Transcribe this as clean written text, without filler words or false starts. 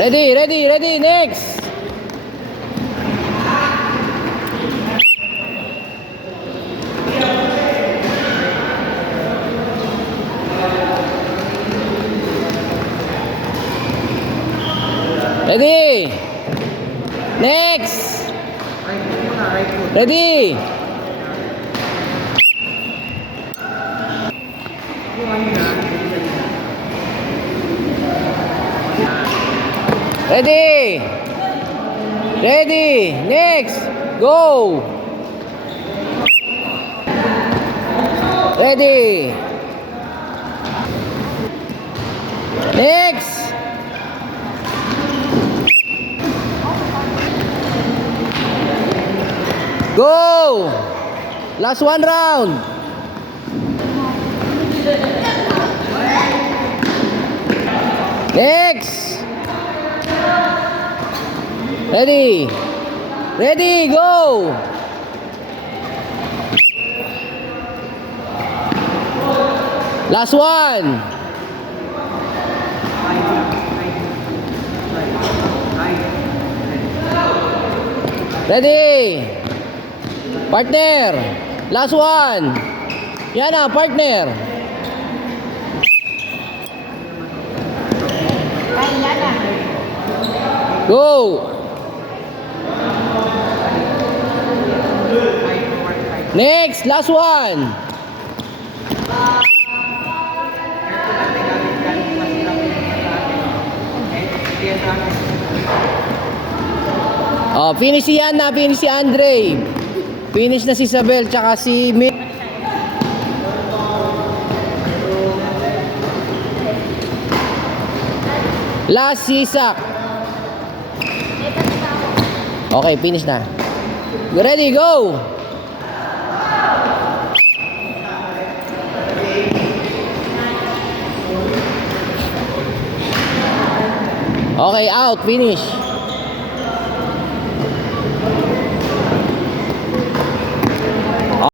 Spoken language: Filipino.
Ready, ready, ready. Next. Ready. Next. Ready. Ready. Ready. Next. Go. Ready. Next. Go. Last one round. Next. Ready. Ready, go. Last one. Ready. Partner. Last one. Yan na, partner. Go. Next, last one. Oh, finish yan na, finish si Andre. Finish na si Isabel tsaka si Mick. Last si Isak. Okay, finish na. Ready, go. Okay, out, finish.